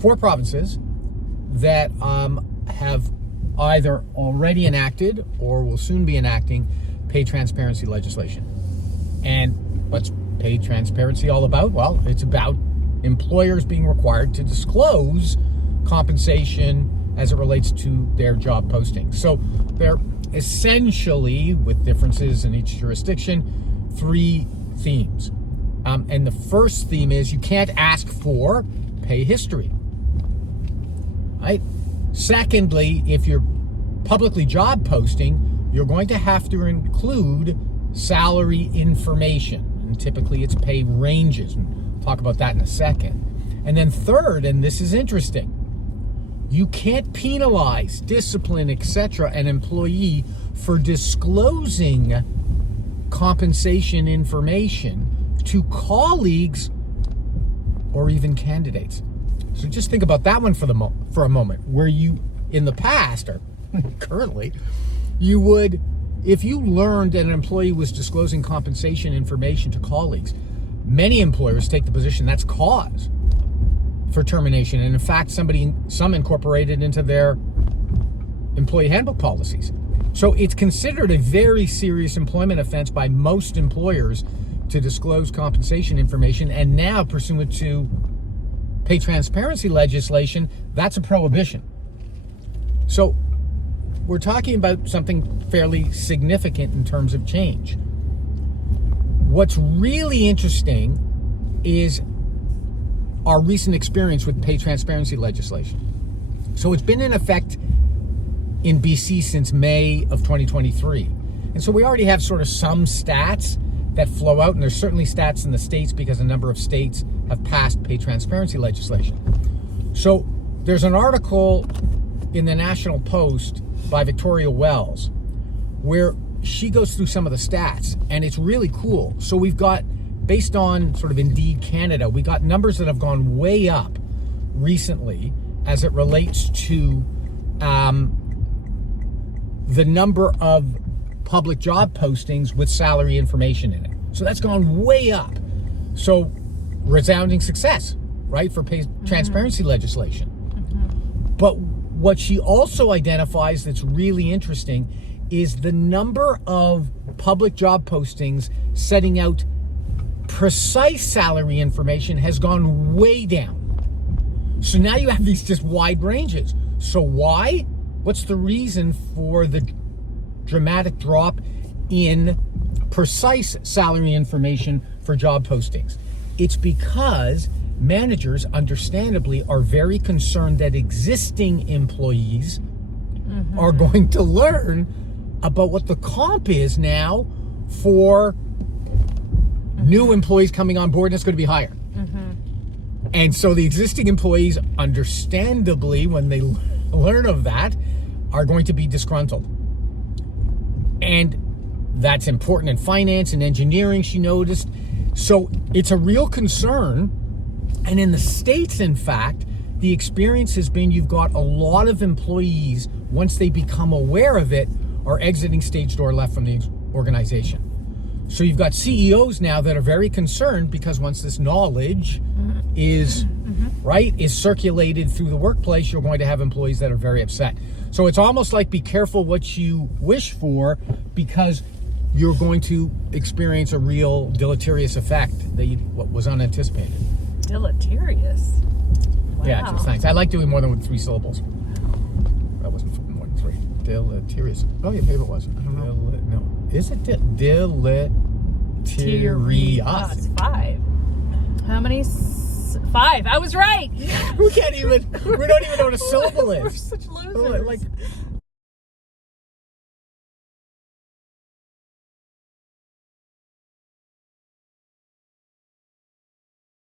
4 provinces that have either already enacted or will soon be enacting pay transparency legislation. And what's pay transparency all about? Well, it's about employers being required to disclose compensation as it relates to their job postings. So they're essentially, with differences in each jurisdiction, 3 themes. And the first theme is you can't ask for pay history. Right? Secondly, if you're publicly job posting, you're going to have to include salary information. And typically it's pay ranges. We'll talk about that in a second. And then third, and this is interesting, you can't penalize, discipline, etc., an employee for disclosing compensation information to colleagues or even candidates. So just think about that one for a moment, where you, in the past, or currently, you would, if you learned that an employee was disclosing compensation information to colleagues, many employers take the position that's cause for termination. And in fact, some incorporate it into their employee handbook policies. So it's considered a very serious employment offense by most employers to disclose compensation information. And now, pursuant to pay transparency legislation, that's a prohibition. So we're talking about something fairly significant in terms of change. What's really interesting is our recent experience with pay transparency legislation. So it's been in effect in BC since May of 2023. And so we already have sort of some stats that flow out, and there's certainly stats in the States because a number of states have passed pay transparency legislation. So there's an article in the National Post by Victoria Wells where she goes through some of the stats, and it's really cool. So we've got, based on sort of Indeed Canada, we got numbers that have gone way up recently as it relates to the number of public job postings with salary information in it. So that's gone way up. So resounding success, right, for pay transparency legislation. But what she also identifies that's really interesting is the number of public job postings setting out precise salary information has gone way down. So now you have these just wide ranges. So why? What's the reason for the dramatic drop in precise salary information for job postings? It's because managers, understandably, are very concerned that existing employees are going to learn about what the comp is now for new employees coming on board, and it's going to be higher. And so the existing employees, understandably, when they learn of that, are going to be disgruntled. And that's important in finance and engineering, she noticed. So it's a real concern. And in the States, in fact, the experience has been you've got a lot of employees, once they become aware of it, are exiting stage door left from the organization. So you've got CEOs now that are very concerned because once this knowledge is circulated through the workplace, you're going to have employees that are very upset. So it's almost like be careful what you wish for, because you're going to experience a real deleterious effect what was unanticipated. Deleterious? Wow. Yeah, just thanks. I like doing more than 3 syllables. That wasn't more than 3. Deleterious. Oh yeah, maybe it was. I don't know. No. Is it deleterious? It's 5. How many? 5. I was right. We don't even know what a syllable is. We're such losers. Like,